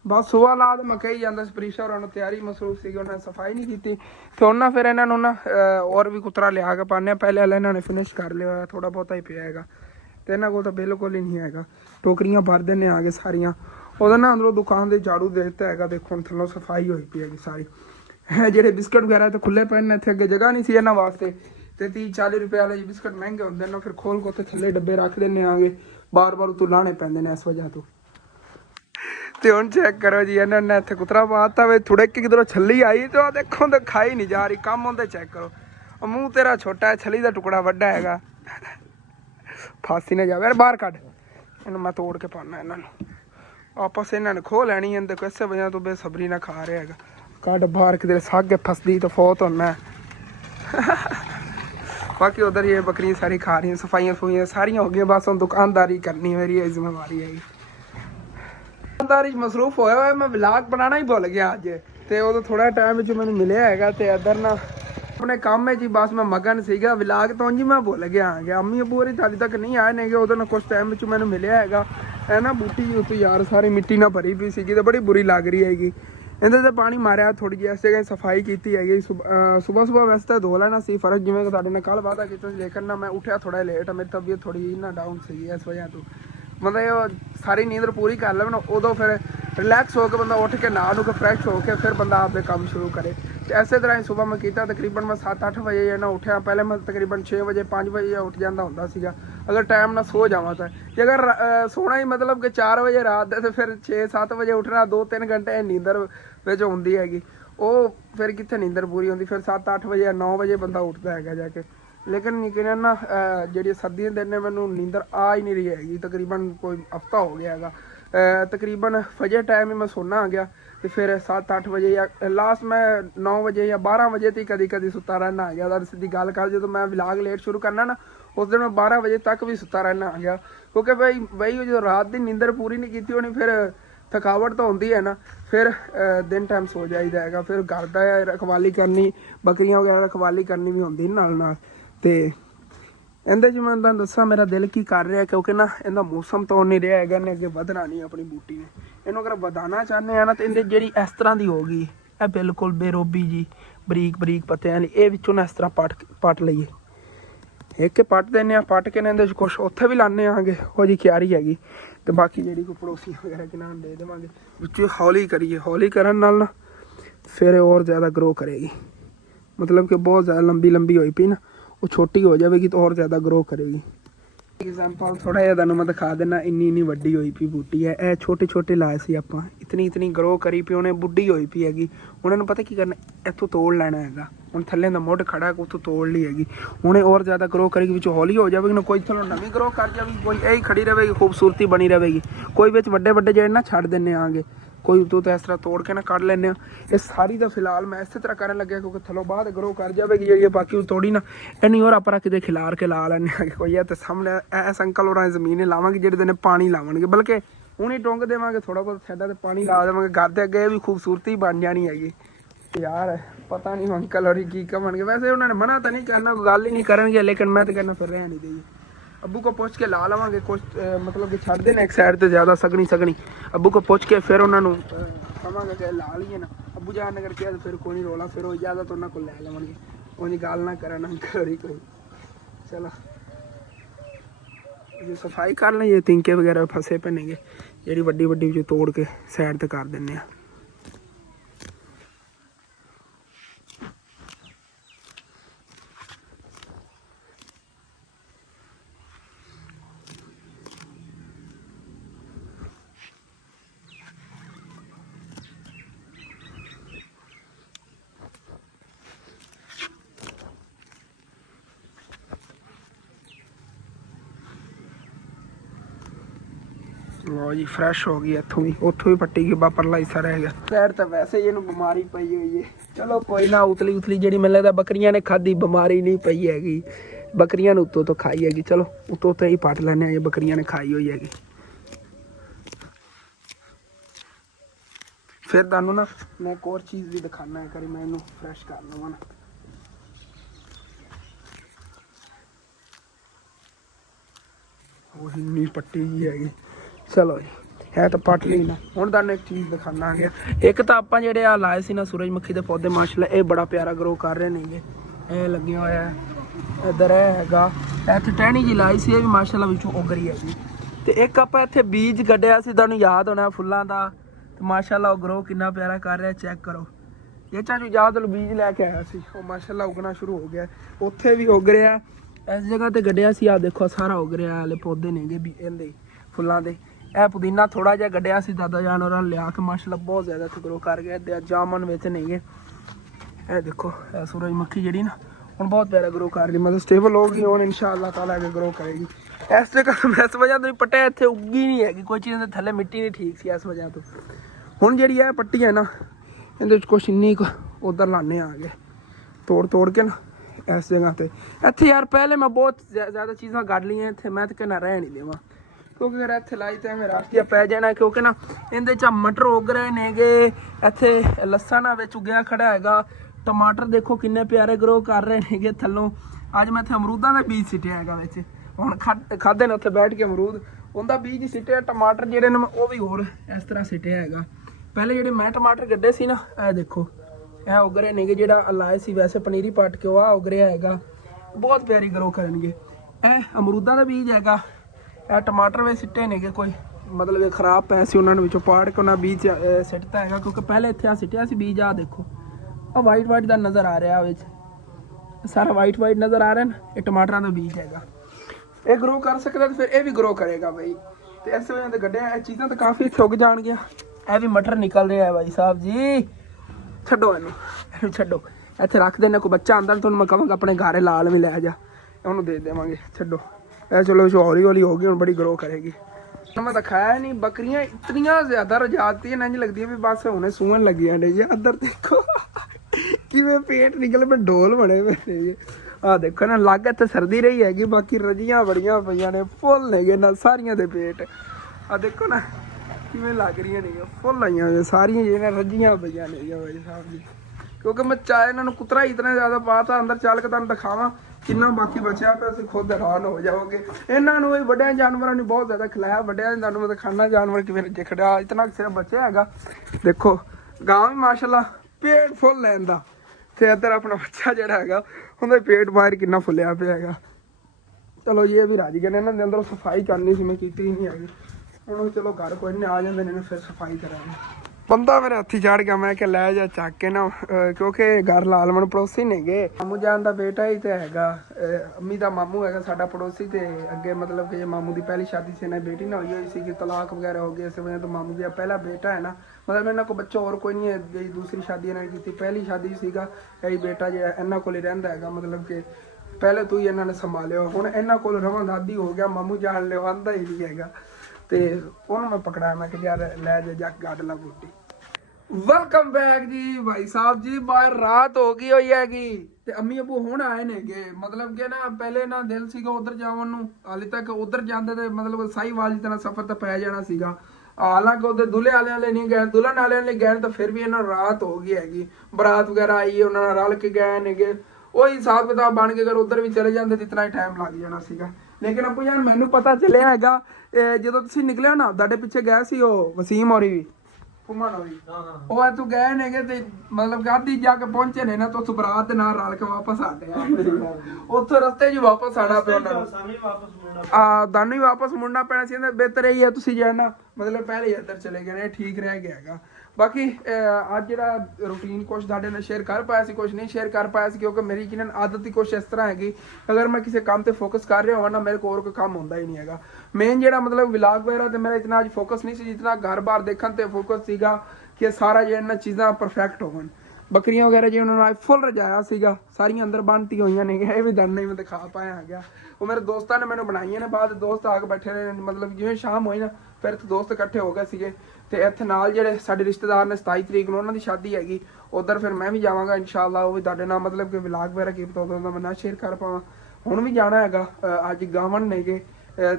ਬਸ ਸੁਬਾਹ ਲਾ ਦੇ ਮੈਂ ਕਹੀ ਜਾਂਦਾ ਸੀ ਪ੍ਰੀਸ਼ਾ ਹੋਰਾਂ ਨੂੰ ਤਿਆਰੀ ਮਸਰੂਫ ਸੀਗੀ ਉਹਨਾਂ ਨੇ ਸਫਾਈ ਨਹੀਂ ਕੀਤੀ ਤੇ ਉਹਨਾਂ ਫਿਰ ਇਹਨਾਂ ਨੂੰ ਨਾ ਔਰ ਵੀ ਕੁਤਰਾ ਲਿਆ ਕੇ ਪਾਉਂਦੇ ਪਹਿਲੇ ਵਾਲਾ ਇਹਨਾਂ ਨੇ ਫਿਨਿਸ਼ ਕਰ ਲਿਆ ਹੋਇਆ ਥੋੜਾ ਬਹੁਤਾ ਹੀ ਪਿਆ ਹੈਗਾ ਤੇ ਇਹਨਾਂ ਕੋਲ ਤਾਂ ਬਿਲਕੁਲ ਹੀ ਨਹੀਂ ਹੈਗਾ ਟੋਕਰੀਆਂ ਭਰ ਦਿੰਦੇ ਆਗੇ ਸਾਰੀਆਂ ਉਹਦਾ ਨਾ ਅੰਦਰੋਂ ਦੁਕਾਨ ਦੇ ਝਾੜੂ ਦੇ ਦਿੱਤਾ ਹੈਗਾ ਦੇਖੋ ਹੁਣ ਥੱਲੋਂ ਸਫਾਈ ਹੋਈ ਪਈ ਹੈਗੀ ਸਾਰੀ ਜਿਹੜੇ ਬਿਸਕਟ ਵਗੈਰਾ ਤੇ ਖੁੱਲੇ ਪਏ ਨੇ ਇੱਥੇ ਅੱਗੇ ਜਗ੍ਹਾ ਨਹੀਂ ਸੀ ਇਹਨਾਂ ਵਾਸਤੇ ਤੇ 30-40 ਰੁਪਏ ਵਾਲੇ ਬਿਸਕਟ ਮਹਿੰਗੇ ਹੁੰਦੇ ਨੇ ਫਿਰ ਖੋਲ ਕੇ ਉੱਥੇ ਥੱਲੇ ਡੱਬੇ ਰੱਖ ਦਿੰਦੇ ਆਗੇ ਬਾਰ-ਬਾਰ ਉਤੋਂ ਲਾਣੇ ਪੈਂਦੇ ਨੇ ਇਸ ਵਜ੍ਹਾ ਤੋਂ ਤੇ ਹੁਣ ਚੈੱਕ ਕਰੋ ਜੀ ਇਹਨਾਂ ਨੇ ਇੱਥੇ ਕੁਤਰਾ ਪਾਤਾ ਵੇ ਥੋੜੇ ਕਿਧਰੋਂ ਛੱਲੀ ਆਈ ਤੇ ਉਹ ਦੇਖੋ ਤਾਂ ਖਾਈ ਨਹੀਂ ਜਾ ਰਹੀ ਕੰਮ ਹੁੰਦੇ ਚੈੱਕ ਕਰੋ ਉਹ ਮੂੰਹ ਤੇਰਾ ਛੋਟਾ ਹੈ ਛੱਲੀ ਦਾ ਟੁਕੜਾ ਵੱਡਾ ਹੈਗਾ ਫਾਸੀ ਨਾ ਜਾਵੇ ਯਾਰ ਬਾਹਰ ਕੱਢ ਇਹਨੂੰ ਮੈਂ ਤੋੜ ਕੇ ਪਾਉਣਾ ਇਹਨਾਂ ਨੂੰ ਆਪਸ ਇਹਨਾਂ ਨੇ ਖੋਹ ਲੈਣੀ ਹੈ ਦੇਖੋ ਇਸੇ ਵਜ੍ਹਾ ਤੋਂ ਬੇਸਬਰੀ ਨਾਲ ਖਾ ਰਿਹਾ ਹੈਗਾ ਕੱਢ ਬਾਹਰ ਕਿਧਰੇ ਸਾਗੇ ਫਸਦੀ ਤਾਂ ਫੌਤ ਹੋਣਾ ਬਾਕੀ ਉਧਰ ਇਹ ਬੱਕਰੀ ਸਾਰੀ ਖਾ ਰਹੀਆਂ ਸਫਾਈਆਂ ਸਫੂਈਆਂ ਸਾਰੀਆਂ ਹੋ ਗਈਆਂ ਬਸ ਹੁਣ ਦੁਕਾਨਦਾਰੀ ਕਰਨੀ ਮੇਰੀ ਇਹ ਜ਼ਿੰਮੇਵਾਰੀ ਹੈਗੀ ਦੁਕਾਨਦਾਰੀ 'ਚ ਮਸਰੂਫ ਹੋਇਆ ਮੈਂ ਵਲੌਗ ਬਣਾਉਣਾ ਹੀ ਭੁੱਲ ਗਿਆ ਅੱਜ ਤੇ ਉਦੋਂ ਥੋੜਾ ਟਾਈਮ ਵਿੱਚ ਮੈਨੂੰ ਮਿਲਿਆ ਹੈਗਾ ਤੇ ਇੱਧਰ ਨਾ ਆਪਣੇ ਕੰਮ ਹੈ ਜੀ ਬਸ ਮੈਂ ਮਗਨ ਸੀਗਾ ਵਲੌਗ ਤੋਂ ਜੀ ਮੈਂ ਭੁੱਲ ਗਿਆ ਅੰਮੀ ਅਬੂ ਹੋਰੀ ਹਾਲੇ ਤੱਕ ਨਹੀਂ ਆਏ ਨੇਗੇ ਉਦੋਂ ਨਾ ਕੁਛ ਟਾਈਮ ਵਿੱਚ ਮੈਨੂੰ ਮਿਲਿਆ ਹੈਗਾ ਇਹ ਨਾ ਬੂਟੀ ਉੱਤੇ ਯਾਰ ਸਾਰੀ ਮਿੱਟੀ ਨਾਲ ਭਰੀ ਪਈ ਸੀਗੀ ਤੇ ਬੜੀ ਬੁਰੀ ਲੱਗ ਰਹੀ ਹੈਗੀ ਇਹਦੇ ਤੇ ਪਾਣੀ ਮਾਰਿਆ ਥੋੜੀ ਜਿਹੀ ਇਸ ਜਗ੍ਹਾ ਸਫਾਈ ਕੀਤੀ ਹੈਗੀ ਸੁਬਹ ਵੈਸੇ ਤਾਂ ਧੋ ਲੈਣਾ ਸੀ ਫਰਕ ਜਿਵੇਂ ਕਿ ਤੁਹਾਡੇ ਨਾਲ ਕੱਲ ਵਾਦਾ ਕੀਤਾ ਸੀ ਲੇਕਿਨ ਨਾ ਮੈਂ ਉੱਠਿਆ ਥੋੜਾ ਲੇਟ ਮੇਰੀ ਤਬੀਅਤ ਥੋੜੀ ਨਾ ਡਾਊਨ ਸੀਗੀ ਇਸ ਵਜ੍ਹਾ ਤੋਂ ਮਤਲਬ ਸਾਰੀ ਨੀਂਦਰ ਪੂਰੀ ਕਰ ਲਵੇ ਨਾ ਉਦੋਂ ਫਿਰ ਰਿਲੈਕਸ ਹੋ ਕੇ ਬੰਦਾ ਉੱਠ ਕੇ ਨਹਾ ਨੂੰ ਕੇ ਫਰੈਸ਼ ਹੋ ਕੇ ਫਿਰ ਬੰਦਾ ਆਪਦੇ ਕੰਮ ਸ਼ੁਰੂ ਕਰੇ ਤੇ ਇਸੇ ਤਰ੍ਹਾਂ ਹੀ ਸਵੇਰ ਮੈਂ ਕੀਤਾ ਤਕਰੀਬਨ ਮੈਂ 7-8 ਵਜੇ ਨਾ ਉੱਠਿਆ ਪਹਿਲੇ ਮੈਂ ਤਕਰੀਬਨ 6 ਵਜੇ 5 ਵਜੇ ਉੱਠ ਜਾਂਦਾ ਹੁੰਦਾ ਸੀਗਾ ਅਗਰ ਟਾਈਮ ਨਾਲ ਸੋ ਜਾਵਾਂ ਤਾਂ ਜੇ ਅਗਰ ਸੋਣਾ ਹੀ ਮਤਲਬ ਕਿ 4 ਵਜੇ ਰਾਤ ਦੇ ਤੇ ਫਿਰ 6-7 ਵਜੇ ਉੱਠਣਾ 2-3 ਘੰਟੇ ਨੀਂਦਰ ਵਿੱਚ ਹੁੰਦੀ ਹੈਗੀ ਉਹ ਫਿਰ ਕਿੱਥੇ ਨੀਂਦਰ ਪੂਰੀ ਹੁੰਦੀ ਫਿਰ 7-8 ਵਜੇ 9 ਵਜੇ ਬੰਦਾ ਉੱਠਦਾ ਹੈਗਾ ਜਾ ਕੇ ਲੇਕਿਨ ਨਿਕਲਿਆ ਨਾ ਜਿਹੜੀ ਸਰਦੀਆਂ ਦੇ ਦਿਨ ਨੇ ਮੈਨੂੰ ਨੀਂਦਰ ਆ ਹੀ ਨਹੀਂ ਰਹੀ ਹੈਗੀ ਤਕਰੀਬਨ ਕੋਈ ਹਫਤਾ ਹੋ ਗਿਆ ਹੈਗਾ ਤਕਰੀਬਨ ਫਜਰ ਟਾਈਮ ਹੀ ਮੈਂ ਸੋਣਾ ਆ ਗਿਆ ਤੇ ਫਿਰ 7-8 ਵਜੇ ਜਾਂ ਲਾਸਟ ਮੈਂ 9 ਵਜੇ ਜਾਂ 12 ਵਜੇ ਤੇ ਕਦੀ ਸੁੱਤਾ ਰਹਿਣਾ ਆ ਗਿਆ ਅਦਰ ਸਿੱਧੀ ਗੱਲ ਕਰ ਜਦੋਂ ਮੈਂ ਵਲੌਗ ਲੇਟ ਸ਼ੁਰੂ ਕਰਨਾ ਨਾ ਉਸ ਦਿਨ ਮੈਂ 12 ਵਜੇ ਤੱਕ ਵੀ ਸੁੱਤਾ ਰਹਿਣਾ ਆ ਗਿਆ ਕਿਉਂਕਿ ਬਈ ਜਦੋਂ ਰਾਤ ਦੀ ਨੀਂਦਰ ਪੂਰੀ ਨਹੀਂ ਕੀਤੀ ਹੋਣੀ ਫਿਰ ਥਕਾਵਟ ਤਾਂ ਹੁੰਦੀ ਹੈ ਨਾ ਫਿਰ ਦਿਨ ਟਾਈਮ ਸੋ ਜਾਈਦਾ ਹੈਗਾ ਫਿਰ ਘਰ ਦਾ ਰਖਵਾਲੀ ਕਰਨੀ ਬੱਕਰੀਆਂ ਵਗੈਰਾ ਰਖਵਾਲੀ ਕਰਨੀ ਵੀ ਹੁੰਦੀ ਨਾਲ ਤੇ ਇਹਦੇ 'ਚ ਮੈਂ ਤੁਹਾਨੂੰ ਦੱਸਾਂ ਮੇਰਾ ਦਿਲ ਕੀ ਕਰ ਰਿਹਾ, ਕਿਉਂਕਿ ਨਾ ਇਹਦਾ ਮੌਸਮ ਤਾਂ ਨਹੀਂ ਰਿਹਾ ਹੈਗਾ, ਨੇ ਅੱਗੇ ਵਧਣਾ ਨਹੀਂ ਆਪਣੀ ਬੂਟੀ ਨੇ। ਇਹਨੂੰ ਅਗਰ ਵਧਾਉਣਾ ਚਾਹੁੰਦੇ ਆ ਨਾ ਤਾਂ ਇਹਦੇ ਜਿਹੜੀ ਇਸ ਤਰ੍ਹਾਂ ਦੀ ਹੋਗੀ, ਇਹ ਬਿਲਕੁਲ ਬੇਰੋਬੀ ਜੀ ਬਰੀਕ ਬਰੀਕ ਪੱਤਿਆਂ ਦੀ, ਇਹ ਵਿੱਚੋਂ ਨਾ ਇਸ ਤਰ੍ਹਾਂ ਪੱਟ ਲਈਏ, ਇੱਕ ਪੱਟ ਦਿੰਦੇ ਆ, ਪੱਟ ਕੇ ਨਾ ਇਹਦੇ 'ਚ ਕੁਛ ਉੱਥੇ ਵੀ ਲਾਉਂਦੇ ਆਂਗੇ, ਉਹ ਜੀ ਕਿਆਰੀ ਹੈਗੀ। ਤੇ ਬਾਕੀ ਜਿਹੜੀ ਕੋਈ ਪੜੋਸੀ ਵਗੈਰਾ ਕਿ ਨਾ ਦੇ ਦੇਵਾਂਗੇ, ਵਿੱਚੋਂ ਹੌਲੀ ਕਰੀਏ। ਹੌਲੀ ਕਰਨ ਨਾਲ ਨਾ ਫਿਰ ਹੋਰ ਜ਼ਿਆਦਾ ਗਰੋ ਕਰੇਗੀ, ਮਤਲਬ ਕਿ ਬਹੁਤ ਜ਼ਿਆਦਾ ਲੰਬੀ ਹੋਈ ਪਈ ਨਾ, ਉਹ ਛੋਟੀ ਹੋ ਜਾਵੇਗੀ ਤਾਂ ਹੋਰ ਜ਼ਿਆਦਾ ਗਰੋ ਕਰੇਗੀ। ਐਗਜ਼ਾਮਪਲ ਥੋੜਾ ਜਿਹਾ ਤੁਹਾਨੂੰ ਮੈਂ ਦਿਖਾ ਦੇਣਾ, ਇੰਨੀ ਵੱਡੀ ਹੋਈ ਪਈ ਬੂਟੀ ਹੈ। ਇਹ ਛੋਟੇ ਲਾਏ ਸੀ ਆਪਾਂ, ਇਤਨੀ ਗਰੋ ਕਰੀ ਪਈ, ਉਹਨੇ ਬੁੱਢੀ ਹੋਈ ਪਈ ਹੈਗੀ। ਉਹਨਾਂ ਨੂੰ ਪਤਾ ਕੀ ਕਰਨਾ, ਇੱਥੋਂ ਤੋੜ ਲੈਣਾ ਹੈਗਾ। ਹੁਣ ਥੱਲੇ ਦਾ ਮੁੱਢ ਖੜਾ ਹੈ, ਉੱਥੋਂ ਤੋੜ ਲਈ ਹੈਗੀ। ਹੁਣੇ ਹੋਰ ਜ਼ਿਆਦਾ ਗਰੋ ਕਰੇਗੀ, ਵਿੱਚ ਹੌਲੀ ਹੋ ਜਾਵੇਗੀ ਨਾ, ਕੋਈ ਚਲੋ ਨਵੀਂ ਗਰੋ ਕਰ ਜਾਵੇਗੀ, ਕੋਈ ਇਹੀ ਖੜੀ ਰਹੇਗੀ, ਖੂਬਸੂਰਤੀ ਬਣੀ ਰਹੇਗੀ। ਕੋਈ ਵਿੱਚ ਵੱਡੇ ਜਿਹੜੇ ਨਾ ਛੱਡ ਦਿੰਦੇ ਆਂਗੇ, ਕੋਈ ਉਤੋਂ ਤਾਂ ਇਸ ਤਰ੍ਹਾਂ ਤੋੜ ਕੇ ਨਾ ਕੱਢ ਲੈਂਦੇ ਆ। ਇਹ ਸਾਰੀ ਦਾ ਫਿਲਹਾਲ ਮੈਂ ਇਸੇ ਤਰ੍ਹਾਂ ਕਰਨ ਲੱਗਿਆ, ਕਿਉਂਕਿ ਥੱਲੋਂ ਬਾਅਦ ਗਰੋ ਕਰ ਜਾਵੇਗੀ ਜਿਹੜੀ, ਬਾਕੀ ਉਹ ਤੋੜੀ ਨਾ ਇਹਨੀ ਹੋਰ ਆਪਾਂ ਕਿਤੇ ਖਿਲਾਰ ਕੇ ਲਾ ਲੈਂਦੇ ਹਾਂ। ਕੋਈ ਹੈ ਤੇ ਸਾਹਮਣੇ ਐਸ ਅੰਕਲ ਹੋਰਾਂ ਦੀ ਜ਼ਮੀਨ ਲਾਵਾਂਗੇ, ਜਿਹੜੇ ਦਿਨ ਪਾਣੀ ਲਾਵਣਗੇ, ਬਲਕਿ ਹੁਣ ਹੀ ਟੁੰਗ ਦੇਵਾਂਗੇ ਥੋੜਾ ਬਹੁਤ ਸਾਡਾ ਤੇ ਪਾਣੀ ਲਾ ਦੇਵਾਂਗੇ। ਘਰ ਦੇ ਅੱਗੇ ਵੀ ਖੂਬਸੂਰਤੀ ਬਣ ਜਾਣੀ ਹੈਗੀ। ਯਾਰ ਪਤਾ ਨਹੀਂ ਅੰਕਲ ਹੋਰੀ ਕੀ ਕਹਣਗੇ, ਵੈਸੇ ਉਹਨਾਂ ਨੇ ਮਨਾ ਤਾਂ ਨਹੀਂ ਕਰਨਾ, ਕੋਈ ਗੱਲ ਹੀ ਨਹੀਂ ਕਰਨਗੇ, ਲੇਕਿਨ ਮੈਂ ਤਾਂ ਕਹਿੰਦਾ ਫਿਰ ਰਹਿਣ ਨਹੀਂ ਦੇਈਏ। अब्बू को पुछ के ला लवांगे कुछ, मतलब कि छड़ देना एक साइड से ज़्यादा सगनी अब्बू को पुछ के फिर उन्होंने कहांगे कि ला लीए ना। अब्बू जान ने करके फिर कोई नहीं रोला, फिर इजाजत उन्होंने को लै लवांगे, उन्हें गाल ना करना करी कोई। चलो ये सफाई कर लें, ये तिंके वगैरह फसे पनेंगे जी वड्डी जो तोड़ के साइड ते कर देने। लो जी फ्रैश हो गई, इतों भी पट्टी गई, परला हिस्सा रह गया। पैर तो वैसे ही इन्हू बीमारी पई हुई है। चलो कोई ना, उतली जी मैंने लगता बकरियां ने खाधी, बीमारी नहीं पई हैगी, बकरियां ने उत्तों तो खाई हैगी। चलो उत्तों तो ही पट लेने, बकरियां ने खाई हुई हैगी। फिर तुहानू ना मैं एक और चीज़ भी दिखाना है, करी मैं इन्हू फ्रैश कर लवां ना। वो इन्नी पट्टी जी हैगी। चलो जी है तो पट ली ना। हुण तुहानू एक चीज़ दिखाना गया, एक तो आपां जिहड़े आ लाए सी ना सूरजमुखी दे पौधे, माशाअल्लाह ये बड़ा प्यारा ग्रो कर रहे नेगे। ये लगे होया इधर हैगा, इत्थे टहनी जी लाई सी, ये भी माशाअल्लाह विचों उग रही हैगी। ते एक आपां इत्थे बीज कड्ढिया सी, तुहानू याद होना फुल्लां दा, ते माशाअल्लाह ग्रो कितना प्यारा कर रहा है, चेक करो। ये चाचू याद लो बीज लैके आया सी, वो माशाअल्लाह उगना शुरू हो गया। उत्थे भी उग रहा, इस जगह ते गड्ढिया सी, आ देखो सारा उग रहा, हाले पौधे नेगे भी इहदे फुल्लां दे। यह पुदीना थोड़ा जहा गड्ढिया सी, दादा जान और लिया के माशाअल्लाह बहुत ज़्यादा इत्थे ग्रो कर गया। जामन विच नेगे, यह देखो सूरजमुखी जी ना हुण बहुत प्यारा ग्रो कर रही, मतलब स्टेबल होगी, हुण इंशाअल्लाह ताला आगे ग्रो करेगी। इस जगह मैं इस वजह तो पट्टिया इत्थे उगी नहीं हैगी, कोई चीज़ थल्ले मिट्टी नहीं ठीक सी, इस वजह तो हुण जिहड़ी है पट्टी है ना, इहदे विच कुछ इन्नी उधर लाने आ गए तोड़ के ना इस जगह ते। इत्थे यार पहले मैं बहुत ज़्यादा चीज़ां कढ लईआं इत्थे, मैं तो कहना रह नहीं देवां, क्योंकि अगर इत्थे लाई तो मैं रास्तिया पै जाना, क्योंकि ना इहदे च मटर उग रहे नेगे, इत्थे लसन विच उगया खड़ा हैगा, टमाटर देखो किन्ने प्यारे ग्रो कर रहे नेगे थल्लों। अज मैं इत्थे अमरूदां दा बीज सिटिया हैगा विच, हुण खाधे ने उत्थे बैठ के अमरूद, उनका बीज सिटिया। टमाटर जिहड़े ने वो भी होर इस तरह सिटिया हैगा। पहले जिहड़े मैं टमाटर कड्ढे सी ना, ਇਹ देखो ਇਹ उग रहे नेगे, जिहड़ा लाए सी वैसे पनीरी पट के आ उग रहा हैगा, बहुत प्यारी ग्रो करनगे। ਇਹ अमरूदां दा बीज हैगा, ਇਹ टमाटर भी सिट्टे नेगे, कोई मतलब खराब पै सी, उन्होंने विचों पाड़ के उन्हें बीज सिटता है, क्योंकि पहले इत्थे आ सिटिया सी बीज। आ देखो आ वाइट दा नज़र आ रहा है, सारा वाइट नज़र आ रहा है ना, ये टमाटर का बीज हैगा। ये ग्रो कर सकता तो फिर ये भी ग्रो करेगा भाई। तो इस वजह से गड्ढिया चीज़ां तो काफ़ी इत्थे उग जाणगियां। ਇਹ भी मटर निकल रहा है भाई साहब जी, छड्डो इनू छड्डो, इत्थे रख देना, कोई बच्चा आंदा तो मैं कहांगा अपने घर लाल में लै जा, उन्होंने दे देवांगे, छड्डो। चलो हौली हौली होगी, हुण बड़ी ग्रो करेगी। मैं तो खाया नहीं, बकरियां इतनियां ज़्यादा रजाती इंज लगदी भी बस हुणे सूहन लगियां ने जी। अदर देखो किवें पेट निकल पे डोल बने हुए। आ देखो ना लग इत्थे सर्दी रही हैगी, बाकी रजियां बड़ियां पईयां ने, फुल नेगे ना सारियां दे पेट। आ देखो ना किवें लग रही ने, फुल आईयां होईयां सारियां जिहड़ियां रजियां पईयां ने भाई साहब जी। क्योंकि मैं चाहे इन्होंने कुतरा इतना ज़्यादा पाता, अंदर चल के तुहानूं दिखावां, ਕਿੰਨਾ ਬਾਕੀ ਬਚਿਆ ਪਿਆ ਤੁਸੀਂ ਖੁਦ ਹੈਰਾਨ ਹੋ ਜਾਓਗੇ। ਇਹਨਾਂ ਨੂੰ ਵੀ ਵੱਡਿਆਂ ਜਾਨਵਰਾਂ ਨੂੰ ਬਹੁਤ ਜ਼ਿਆਦਾ ਖਿਲਾਇਆ, ਵੱਡਿਆਂ ਜਾਨਵਰਾਂ ਦਾ ਖਾਣਾ ਜਾਨਵਰ ਕਿਵੇਂ ਦਿਖਦਾ ਇਤਨਾ ਸਿਰਫ ਬਚਿਆ ਹੈਗਾ। ਦੇਖੋ ਗਾਂ ਵੀ ਮਾਸ਼ਾਅੱਲਾ ਪੇਟ ਫੁੱਲ ਲੈਂਦਾ ਤੇ ਇੱਧਰ ਆਪਣਾ ਬੱਚਾ ਜਿਹੜਾ ਹੈਗਾ ਉਹਦਾ ਪੇਟ ਬਾਹਰ ਕਿੰਨਾ ਫੁੱਲਿਆ ਪਿਆ ਹੈਗਾ। ਚਲੋ ਜੀ ਇਹ ਵੀ ਰਾਜੀ ਗਏ ਨੇ, ਇਹਨਾਂ ਦੇ ਅੰਦਰ ਸਫਾਈ ਕਰਨੀ ਸੀ, ਮੈਂ ਕੀਤੀ ਹੀ ਨਹੀਂ ਹੈਗੀ। ਹੁਣ ਚਲੋ ਘਰ ਕੋਈ ਨਹੀਂ ਆ ਜਾਂਦੇ ਨੇ ਫਿਰ ਸਫਾਈ ਕਰਾਂਗੇ। ਬੰਦਾ ਮੇਰੇ ਹੱਥੀ ਚੜ ਗਿਆ, ਮੈਂ ਕਿ ਲੈ ਜਾ ਚੱਕ ਕੇ ਨਾ, ਕਿਉਂਕਿ ਘਰ ਲਾਲਮਣ ਪੜੋਸੀ ਨੇਗੇ। ਮਾਮੂ ਜਾਨ ਦਾ ਬੇਟਾ ਹੀ ਤੇ ਹੈਗਾ, ਅੰਮੀ ਦਾ ਮਾਮੂ ਹੈਗਾ ਸਾਡਾ ਪੜੋਸੀ। ਤੇ ਅੱਗੇ ਮਤਲਬ ਕਿ ਮਾਮੂ ਦੀ ਪਹਿਲੀ ਸ਼ਾਦੀ ਸੀ, ਇਹਨਾਂ ਬੇਟੀ ਨਾਲ ਹੋਈ ਸੀ ਕਿ ਤਲਾਕ ਵਗੈਰਾ ਹੋ ਗਿਆ, ਇਸ ਵਜ੍ਹਾ ਤੋਂ ਮਾਮੂ ਦਾ ਪਹਿਲਾ ਬੇਟਾ ਹੈ ਨਾ, ਮਤਲਬ ਇਹਨਾਂ ਕੋਲ ਬੱਚਾ ਹੋਰ ਕੋਈ ਨਹੀਂ ਹੈ। ਦੂਸਰੀ ਸ਼ਾਦੀ ਇਹਨਾਂ ਨੇ ਕੀਤੀ, ਪਹਿਲੀ ਸ਼ਾਦੀ ਸੀਗਾ ਇਹ ਬੇਟਾ ਜਿਹੜਾ ਇਹਨਾਂ ਕੋਲ ਹੀ ਰਹਿੰਦਾ ਹੈਗਾ, ਮਤਲਬ ਕਿ ਪਹਿਲੇ ਤੋਂ ਹੀ ਇਹਨਾਂ ਨੇ ਸੰਭਾਲਿਆ। ਹੁਣ ਇਹਨਾਂ ਕੋਲ ਰਵਾਂ ਦਾਦੀ ਹੋ ਗਿਆ, ਮਾਮੂ ਜਾਣ ਲਿਓ ਆਂਦਾ ਹੀ ਨਹੀਂ ਹੈਗਾ। ਤੇ ਉਹਨੂੰ ਮੈਂ ਪਕੜਾਇਆ, ਮੈਂ ਕਿ ਯਾਰ ਲੈ ਜਾ ਗੱਡ ਲਾ ਬੂਟੀ। ਵੈਲਕਮ ਬੈਕ ਜੀ ਭਾਈ ਸਾਹਿਬ ਜੀ। ਬਾਹਰ ਰਾਤ ਹੋ ਗਈ ਹੋਈ ਹੈਗੀ ਤੇ ਅੰਮੀ ਅਬੂ ਹੁਣ ਆਏ ਨੇਗੇ। ਮਤਲਬ ਕਿ ਨਾ ਪਹਿਲੇ ਨਾ ਦਿਲ ਸੀਗਾ ਉਧਰ ਜਾਵਣ ਨੂੰ, ਹਾਲੇ ਤੱਕ ਉਧਰ ਜਾਂਦੇ ਤੇ ਮਤਲਬ ਸਾਈਵਾਲ ਦੀ ਤਰ੍ਹਾਂ ਸਫ਼ਰ ਤਾਂ ਪੈ ਜਾਣਾ ਸੀਗਾ। ਹਾਲਾਂਕਿ ਉਹਦੇ ਦੁल्हे ਵਾਲੇ ਨਹੀਂ ਗਏ, ਦੁਲਹਨ ਵਾਲਿਆਂ ਲਈ ਗਏ ਤਾਂ ਫਿਰ ਵੀ ਇਹਨਾਂ ਰਾਤ ਹੋ ਗਈ ਹੈਗੀ। ਬਰਾਤ ਵਗੈਰਾ ਆਈ, ਉਹਨਾਂ ਨਾਲ ਰਲ ਕੇ ਗਏ ਨੇਗੇ। ਉਹੀ ਹਿਸਾਬ ਕਿਤਾਬ ਬਣ ਕੇ ਅਗਰ ਉਧਰ ਵੀ ਚਲੇ ਜਾਂਦੇ ਤਾਂ ਇਤਨਾ ਹੀ ਟਾਈਮ ਲੱਗ ਜਾਣਾ ਸੀਗਾ। ਲੇਕਿਨ ਅੱਬੂ ਜਾਨ ਮੈਨੂੰ ਪਤਾ ਚੱਲਿਆ ਹੈਗਾ ਜਦੋਂ ਤੁਸੀਂ ਨਿਕਲਿਆ ਨਾ, ਤੁਹਾਡੇ ਪਿੱਛੇ ਗਏ ਸੀ ਉਹ ਵਸੀਮ ਹੋਰੀ ਵੀ ਘੁੰਮਣ ਹੋਈ, ਉਹ ਤੂੰ ਗਏ ਨੇਗੇ ਤੇ ਮਤਲਬ ਗਾਦੀ ਜਾ ਕੇ ਪਹੁੰਚੇ ਨੇ ਨਾ, ਤੋਂ ਬਰਾਤ ਦੇ ਨਾਲ ਰਲ ਕੇ ਵਾਪਸ ਆਦੇ ਆ। ਉੱਥੋਂ ਰਸਤੇ 'ਚ ਵਾਪਸ ਆਣਾ ਪਿਆ ਉਹਨਾਂ ਨੂੰ, ਤੁਹਾਨੂੰ ਹੀ ਵਾਪਸ ਮੁੜਨਾ ਪੈਣਾ ਸੀ। ਬਿਹਤਰ ਇਹੀ ਹੈ ਤੁਸੀਂ ਜਾਣਾ ਮਤਲਬ ਪਹਿਲੇ ਹੀ ਇੱਧਰ ਚਲੇ ਗਏ ਨੇ, ਠੀਕ ਰਹਿ ਗਿਆ ਹੈਗਾ। ਬਾਕੀ ਅੱਜ ਜਿਹੜਾ ਰੂਟੀਨ ਕੁਛ ਤੁਹਾਡੇ ਨਾਲ ਸ਼ੇਅਰ ਕਰ ਪਾਇਆ ਸੀ, ਕੁਛ ਨਹੀਂ ਸ਼ੇਅਰ ਕਰ ਪਾਇਆ ਸੀ, ਕਿਉਂਕਿ ਮੇਰੀ ਯਕੀਨਨ ਆਦਤ ਹੀ ਕੁਛ ਇਸ ਤਰ੍ਹਾਂ ਹੈਗੀ, ਅਗਰ ਮੈਂ ਕਿਸੇ ਕੰਮ ਤੇ ਫੋਕਸ ਕਰ ਰਿਹਾ ਹੋਵਾਂ ਨਾ, ਮੇਰੇ ਕੋਲ ਹੋਰ ਕੋਈ ਕੰਮ ਹੁੰਦਾ ਹੀ ਨਹੀਂ ਹੈਗਾ। ਮੇਨ ਜਿਹੜਾ ਮਤਲਬ ਵਲੌਗ ਵਗੈਰਾ ਤੇ ਮੇਰਾ ਇਤਨਾ ਅੱਜ ਫੋਕਸ ਨਹੀਂ ਸੀ, ਜਿਤਨਾ ਘਰ-ਬਾਰ ਦੇਖਣ ਤੇ ਫੋਕਸ ਸੀਗਾ ਕਿ ਸਾਰਾ ਜਿਹੜਾ ਚੀਜ਼ਾਂ ਪਰਫੈਕਟ ਹੋਣ। ਬੱਕਰੀਆਂ ਵਗੈਰਾ ਜੀ ਉਹਨਾਂ ਨੂੰ ਫੁੱਲ ਰਜਾਇਆ ਸੀਗਾ, ਸਾਰੀਆਂ ਅੰਦਰ ਬੰਨ੍ਹਤੀ ਹੋਈਆਂ ਨੇ, ਇਹ ਵੀ ਦੰਨ ਨਹੀਂ ਮੈਂ ਦਿਖਾ ਪਾਇਆ ਹੈਗਾ। ਉਹ ਮੇਰੇ ਦੋਸਤਾਂ ਨੇ ਮੈਨੂੰ ਬਣਾਈਆਂ ਨੇ, ਬਾਅਦ ਦੋਸਤ ਆ ਕੇ ਬੈਠੇ ਨੇ, ਮਤਲਬ ਜਿਵੇਂ ਸ਼ਾਮ ਹੋਈ ਨਾ ਫਿਰ ਦੋਸਤ ਇਕੱਠੇ ਹੋ ਗਏ ਸੀਗੇ। ਤੇ ਇੱਥੇ ਨਾਲ ਜਿਹੜੇ ਸਾਡੇ ਰਿਸ਼ਤੇਦਾਰ ਨੇ 27 ਤਰੀਕ ਨੂੰ ਉਹਨਾਂ ਦੀ ਸ਼ਾਦੀ ਹੈਗੀ, ਉਧਰ ਫਿਰ ਮੈਂ ਵੀ ਜਾਵਾਂਗਾ ਇਨਸ਼ਾਅੱਲਾ। ਉਹ ਵੀ ਤੁਹਾਡੇ ਨਾਲ ਮਤਲਬ ਕਿ ਵਲੌਗ ਵਗੈਰਾ ਕੀ ਪਤਾ ਉਦੋਂ ਦਾ ਮੈਂ ਨਾ ਸ਼ੇਅਰ ਕਰ ਪਾਵਾਂ। ਹੁਣ ਵੀ ਜਾਣਾ ਹੈਗਾ, ਅੱਜ ਗਾਵਣ ਨੇਗੇ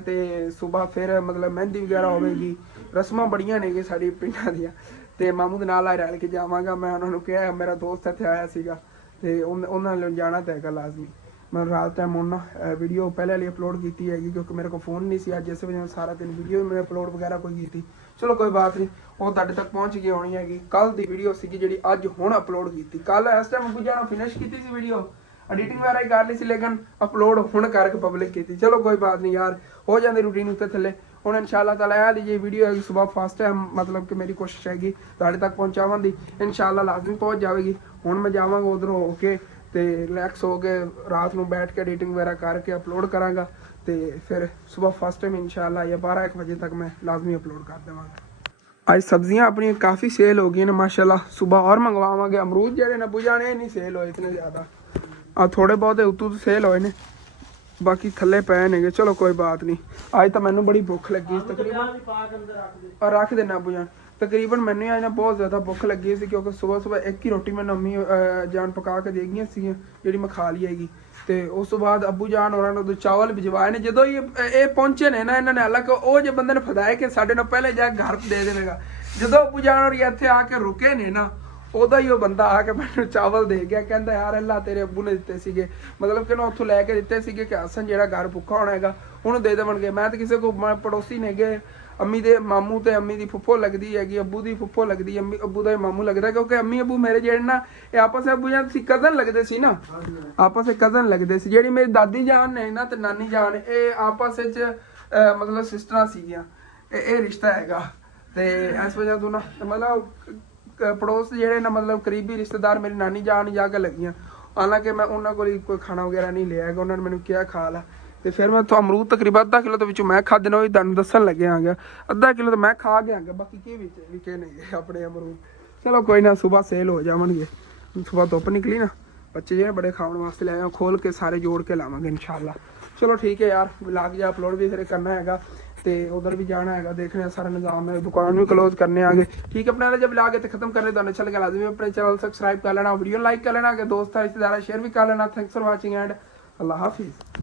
ਤੇ ਸਵੇਰ ਫਿਰ ਮਤਲਬ ਮਹਿੰਦੀ ਵਗੈਰਾ ਹੋਵੇਗੀ, ਰਸਮਾਂ ਬੜੀਆਂ ਨੇਗੇ ਸਾਡੀ ਪਿੰਡਾਂ ਦੀਆਂ। ਤੇ ਮਾਮੂ ਦੇ ਨਾਲ ਰਲ ਕੇ ਜਾਵਾਂਗਾ। ਮੈਂ ਉਹਨਾਂ ਨੂੰ ਕਿਹਾ, ਮੇਰਾ ਦੋਸਤ ਇੱਥੇ ਆਇਆ ਸੀਗਾ ਤੇ ਉਹਨਾਂ ਨਾਲ ਜਾਣਾ ਤਾਂ ਹੈਗਾ ਲਾਜ਼ਮੀ। ਮੈਂ ਰਾਤ ਟਾਈਮ ਹੁਣ ਵੀਡੀਓ ਪਹਿਲੇ ਵਾਲੀ ਅਪਲੋਡ ਕੀਤੀ ਹੈਗੀ, ਕਿਉਂਕਿ ਮੇਰੇ ਕੋਲ ਫੋਨ ਨਹੀਂ ਸੀ ਅੱਜ, ਇਸ ਵਜ੍ਹਾ ਨਾਲ ਸਾਰਾ ਦਿਨ ਵੀਡੀਓ ਮੈਂ ਅਪਲੋਡ ਵਗੈਰਾ ਕੋਈ ਕੀਤੀ। ਚਲੋ ਕੋਈ ਬਾਤ ਨਹੀਂ, ਉਹ ਤੁਹਾਡੇ ਤੱਕ ਪਹੁੰਚ ਗਈ ਹੋਣੀ ਹੈਗੀ। ਕੱਲ ਦੀ ਵੀਡੀਓ ਸੀਗੀ ਜਿਹੜੀ ਅੱਜ ਹੁਣ ਅਪਲੋਡ ਕੀਤੀ। ਕੱਲ ਇਸ ਟਾਈਮ ਅੱਬੂ ਜਾਨ ਫਿਨਿਸ਼ ਕੀਤੀ ਸੀ ਵੀਡੀਓ, ਐਡੀਟਿੰਗ ਵਗੈਰਾ ਹੀ ਕਰ ਲਈ ਸੀ, ਲੇਕਿਨ ਅਪਲੋਡ ਹੁਣ ਕਰਕੇ ਪਬਲਿਕ ਕੀਤੀ। ਚਲੋ ਕੋਈ ਬਾਤ ਨਹੀਂ ਯਾਰ, ਹੋ ਜਾਂਦੀ ਰੂਟੀਨ ਉੱਤੇ ਥੱਲੇ। ਹੁਣ ਇਨਸ਼ਾਅੱਲਾ ਤਾਲਾ ਇਹ ਦੀ ਜੇ ਵੀਡੀਓ ਹੈਗੀ ਸਵੇਰ ਫਸਟ ਟਾਈਮ ਮਤਲਬ ਕਿ ਮੇਰੀ ਕੋਸ਼ਿਸ਼ ਹੈਗੀ ਤੁਹਾਡੇ ਤੱਕ ਪਹੁੰਚਾਉਣ ਦੀ, ਇਨਸ਼ਾਅੱਲਾ ਲਾਜ਼ਮੀ ਪਹੁੰਚ ਜਾਵੇਗੀ। ਹੁਣ ਮੈਂ ਜਾਵਾਂਗਾ ਉਧਰੋਂ ਹੋ ਕੇ ਤੇ ਰਿਲੈਕਸ ਹੋ ਕੇ ਰਾਤ ਨੂੰ ਬੈਠ ਕੇ ਐਡੀਟਿੰਗ ਵਗੈਰਾ ਕਰਕੇ ਅਪਲੋਡ ਕਰਾਂਗਾ ਤੇ ਫਿਰ ਸਵੇਰ ਫਸਟ ਟਾਈਮ ਇਨਸ਼ਾਅੱਲਾ ਜਾਂ 12-1 ਵਜੇ ਤੱਕ ਮੈਂ ਲਾਜ਼ਮੀ ਅਪਲੋਡ ਕਰ ਦੇਵਾਂਗਾ। ਅੱਜ ਸਬਜ਼ੀਆਂ ਆਪਣੀਆਂ ਕਾਫੀ ਸੇਲ ਹੋ ਗਈਆਂ ਨੇ ਮਾਸ਼ਾਅੱਲਾ, ਸਵੇਰ ਔਰ ਮੰਗਵਾਵਾਂਗੇ। ਅਮਰੂਦ ਜਿਹੜੇ ਨੇ ਅੱਬੂ ਜਾਨ ਇਹ ਨਹੀਂ ਸੇਲ ਹੋਏ ਇਤਨੇ ਜ਼ਿਆਦਾ, ਆ ਥੋੜੇ ਬਹੁਤੇ ਉੱਤੋਂ ਸੇਲ ਹੋਏ ਨੇ, ਬਾਕੀ ਥੱਲੇ ਪਏ ਨੇਗੇ। ਚਲੋ ਕੋਈ ਬਾਤ ਨਹੀਂ। ਅੱਜ ਤਾਂ ਮੈਨੂੰ ਬੜੀ ਭੁੱਖ ਲੱਗੀ ਸੀ, ਤਕਰੀਬਨ ਰੱਖ ਦੇਣਾ ਅੱਬੂ ਜਾਨ। ਤਕਰੀਬਨ ਮੈਨੂੰ ਅੱਜ ਨਾ ਬਹੁਤ ਜ਼ਿਆਦਾ ਭੁੱਖ ਲੱਗੀ ਸੀ, ਕਿਉਂਕਿ ਸਵੇਰ ਇੱਕ ਹੀ ਰੋਟੀ ਮੈਨੂੰ ਅੰਮੀ ਜਾਨ ਪਕਾ ਕੇ ਦੇ ਗਈਆਂ ਸੀ, ਜਿਹੜੀ ਮੈਂ ਖਾ ਲਈ ਹੈਗੀ। ਤੇ ਉਸ ਤੋਂ ਬਾਅਦ ਅੱਬੂ ਜਾਨ ਹੋਰਾਂ ਨੇ ਚਾਵਲ ਭਿਜਵਾਏ ਨੇ। ਜਦੋਂ ਇਹ ਪਹੁੰਚੇ ਨੇ ਨਾ, ਇਹਨਾਂ ਨੇ ਹਾਲਾਂਕਿ ਉਹ ਜੇ ਬੰਦੇ ਨੇ ਫਦਾਇਆ ਕਿ ਸਾਡੇ ਨਾਲ ਪਹਿਲੇ ਜਾ ਕੇ ਘਰ ਦੇ ਦੇਵੇਗਾ, ਜਦੋਂ ਅੱਬੂ ਜਾਨ ਹੋਰੀ ਇੱਥੇ ਆ ਕੇ ਰੁਕੇ ਨੇ ਨਾ, ਉਹਦਾ ਹੀ ਉਹ ਬੰਦਾ ਆ ਕੇ ਮੈਨੂੰ ਚਾਵਲ ਦੇ ਗਿਆ, ਕਹਿੰਦਾ ਯਾਰ ਅੱਲਾ ਤੇਰੇ ਅੱਬੂ ਨੇ ਦਿੱਤੇ ਸੀਗੇ, ਮਤਲਬ ਕਿ ਨਾ ਉੱਥੋਂ ਲੈ ਕੇ ਦਿੱਤੇ ਸੀਗੇ ਕਿ ਹਸਨ ਜਿਹੜਾ ਘਰ ਭੁੱਖਾ ਹੋਣਾ ਹੈਗਾ ਉਹਨੂੰ ਦੇ ਦੇਵਣਗੇ। ਮੈਂ ਤਾਂ ਕਿਸੇ ਕੋ ਪੜੋਸੀ ਨੇਗੇ, ਅੰਮੀ ਦੇ ਮਾਮੂ ਤੇ ਅੰਮੀ ਦੀ ਫੁੱਫੋ ਲੱਗਦੀ ਹੈਗੀ, ਅੱਬੂ ਦੀ ਫੁੱਫੋ ਲੱਗਦੀ, ਅੰਮੀ ਅੱਬੂ ਦਾ ਮਾਮੂ ਲੱਗਦਾ, ਕਿਉਂਕਿ ਅੰਮੀ ਅੱਬੂ ਮੇਰੇ ਜਿਹੜੇ ਨਾ ਇਹ ਆਪਸ ਵਿੱਚ ਅੱਬੂ ਜਾਨ ਤੁਸੀਂ ਕਜ਼ਨ ਲੱਗਦੇ ਸੀ ਨਾ, ਆਪਸ ਵਿੱਚ ਕਜ਼ਨ ਲੱਗਦੇ ਸੀ। ਜਿਹੜੀ ਮੇਰੀ ਦਾਦੀ ਜਾਨ ਨੇ ਨਾ ਤੇ ਨਾਨੀ ਜਾਨ, ਇਹ ਆਪਸ ਵਿੱਚ ਮਤਲਬ ਸਿਸਟਰਾਂ ਸੀਗੀਆਂ। ਇਹ ਰਿਸ਼ਤਾ ਹੈਗਾ ਤੇ ਇਸ ਵਜ੍ਹਾ ਤੋਂ ਨਾ ਮਤਲਬ ਪੜੋਸ ਜਿਹੜੇ ਨਾ ਮਤਲਬ ਕਰੀਬੀ ਰਿਸ਼ਤੇਦਾਰ ਮੇਰੀ ਨਾਨੀ ਜਾਨ ਜਾ ਕੇ ਲੱਗੀਆਂ। ਹਾਲਾਂਕਿ ਮੈਂ ਉਹਨਾਂ ਕੋਲ ਕੋਈ ਖਾਣਾ ਵਗੈਰਾ ਨਹੀਂ ਲਿਆ ਹੈਗਾ, ਉਹਨਾਂ ਨੇ ਮੈਨੂੰ ਕਿਹਾ ਖਾ ਲਾ। ਤੇ ਫਿਰ ਮੈਂ ਤੋਂ ਅਮਰੂਦ ਤਕਰੀਬਨ ਅੱਧਾ ਕਿਲੋ ਦੇ ਵਿੱਚੋਂ ਮੈਂ ਖਾਦੇ ਨੇ, ਉਹ ਤੁਹਾਨੂੰ ਦੱਸਣ ਲੱਗਿਆ ਗਿਆ ਅੱਧਾ ਕਿਲੋ ਤਾਂ ਮੈਂ ਖਾ ਗਿਆ ਹੈਗਾ, ਬਾਕੀ ਕੀ ਵਿਕੇ ਨਹੀਂ ਆਪਣੇ ਅਮਰੂਦ। ਚਲੋ ਕੋਈ ਨਾ, ਸਵੇਰ ਸੇਲ ਹੋ ਜਾਵਣਗੇ। ਸਵੇਰ ਧੁੱਪ ਨਿਕਲੀ ਨਾ, ਬੱਚੇ ਜਿਹੜੇ ਬੜੇ ਖਾਣ ਵਾਸਤੇ ਲੈ ਆਏ, ਖੋਲ ਕੇ ਸਾਰੇ ਜੋੜ ਕੇ ਲਾਵਾਂਗੇ ਇਨਸ਼ਾਅੱਲਾ। ਚਲੋ ਠੀਕ ਹੈ ਯਾਰ, ਵਲੌਗ ਜਿਹਾ ਅਪਲੋਡ ਵੀ ਫਿਰ ਕਰਨਾ ਹੈਗਾ ਤੇ ਉਧਰ ਵੀ ਜਾਣਾ ਹੈਗਾ, ਦੇਖਣਾ ਸਾਰਾ ਨਿਜ਼ਾਮ ਹੈ, ਦੁਕਾਨ ਵੀ ਕਲੋਜ਼ ਕਰਨੇ ਆਗੇ। ठीक है, अपना जब वलॉग है तो खत्म करने तो अच्छा लगा लाजमी अपने चैनल सब्सक्राइब कर लेना, वीडियो लाइक कर लेना, दोस्तों रिश्तेदार शेयर भी कर लेना। थैंक्स फॉर वाचिंग एंड अल्लाह हाफिज़।